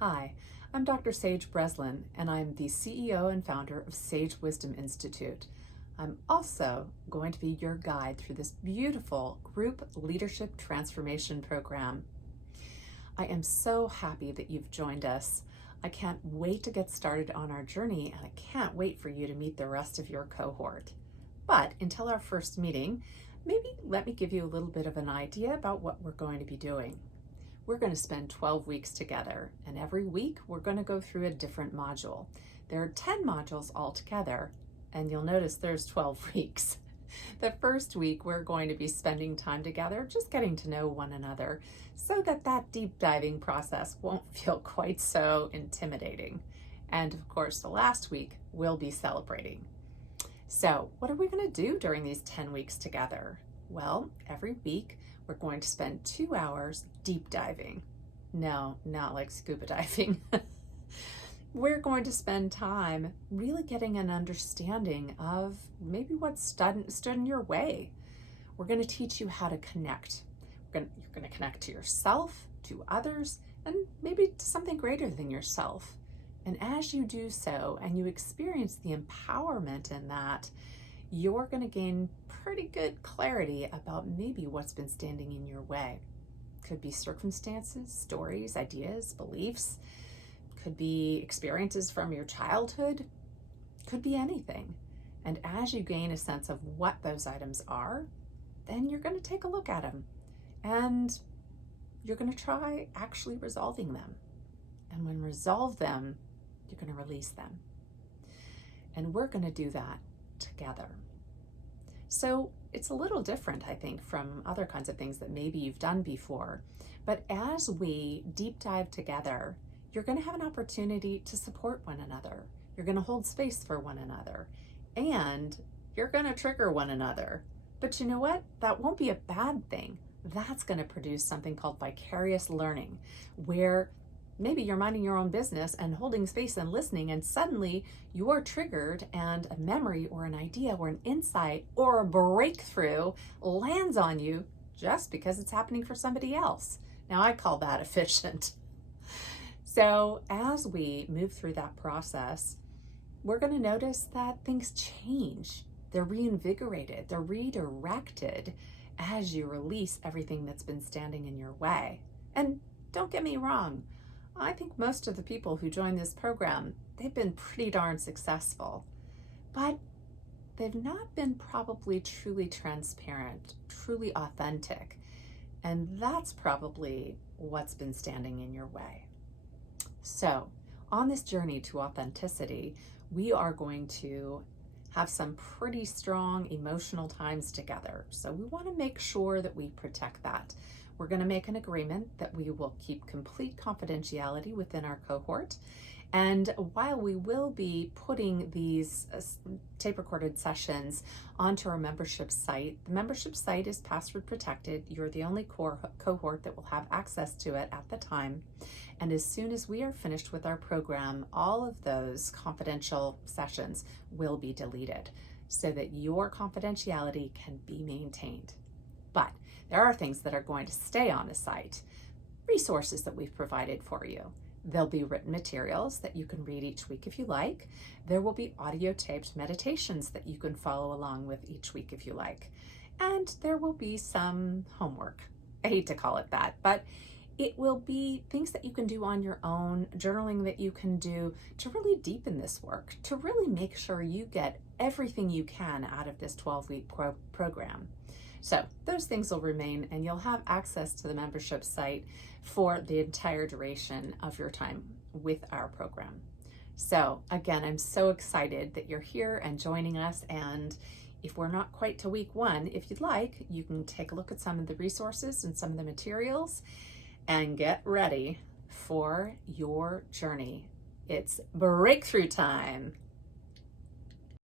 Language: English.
Hi, I'm Dr. Sage Breslin, and I'm the CEO and founder of Sage Wisdom Institute. I'm also going to be your guide through this beautiful group leadership transformation program. I am so happy that you've joined us. I can't wait to get started on our journey, and I can't wait for you to meet the rest of your cohort. But until our first meeting, maybe let me give you a little bit of an idea about what we're going to be doing. We're going to spend 12 weeks together, and every week we're going to go through a different module. There are 10 modules altogether, and you'll notice there's 12 weeks. The first week we're going to be spending time together, just getting to know one another, so that deep diving process won't feel quite so intimidating. And of course, the last week we'll be celebrating. So what are we going to do during these 10 weeks together? Well, every week we're going to spend 2 hours deep diving. No, not like scuba diving. We're going to spend time really getting an understanding of maybe what stood in your way. We're going to teach you how to connect. You're going to connect to yourself, to others, and maybe to something greater than yourself. And as you do so, and you experience the empowerment in that, you're going to gain pretty good clarity about maybe what's been standing in your way. Could be circumstances, stories, ideas, beliefs. Could be experiences from your childhood. Could be anything. And as you gain a sense of what those items are, then you're going to take a look at them. And you're going to try actually resolving them. And when resolve them, you're going to release them. And we're going to do that together. So it's a little different, I think, from other kinds of things that maybe you've done before. But as we deep dive together, you're going to have an opportunity to support one another. You're going to hold space for one another. And you're going to trigger one another. But you know what? That won't be a bad thing. That's going to produce something called vicarious learning, where maybe you're minding your own business and holding space and listening, and suddenly you are triggered and a memory or an idea or an insight or a breakthrough lands on you just because it's happening for somebody else. Now, I call that efficient. So as we move through that process, we're going to notice that things change. They're reinvigorated, they're redirected as you release everything that's been standing in your way. And don't get me wrong, I think most of the people who join this program, they've been pretty darn successful, but they've not been probably truly transparent, truly authentic. And that's probably what's been standing in your way. So on this journey to authenticity, we are going to have some pretty strong emotional times together. So we want to make sure that we protect that. We're going to make an agreement that we will keep complete confidentiality within our cohort. And while we will be putting these tape-recorded sessions onto our membership site, the membership site is password protected. You're the only cohort that will have access to it at the time. And as soon as we are finished with our program, all of those confidential sessions will be deleted so that your confidentiality can be maintained. But there are things that are going to stay on the site, resources that we've provided for you. There'll be written materials that you can read each week if you like. There will be audio taped meditations that you can follow along with each week if you like. And there will be some homework. I hate to call it that, but it will be things that you can do on your own, journaling that you can do to really deepen this work, to really make sure you get everything you can out of this 12-week program. So those things will remain, and you'll have access to the membership site for the entire duration of your time with our program. So again, I'm so excited that you're here and joining us. And if we're not quite to week 1, if you'd like, you can take a look at some of the resources and some of the materials and get ready for your journey. It's breakthrough time.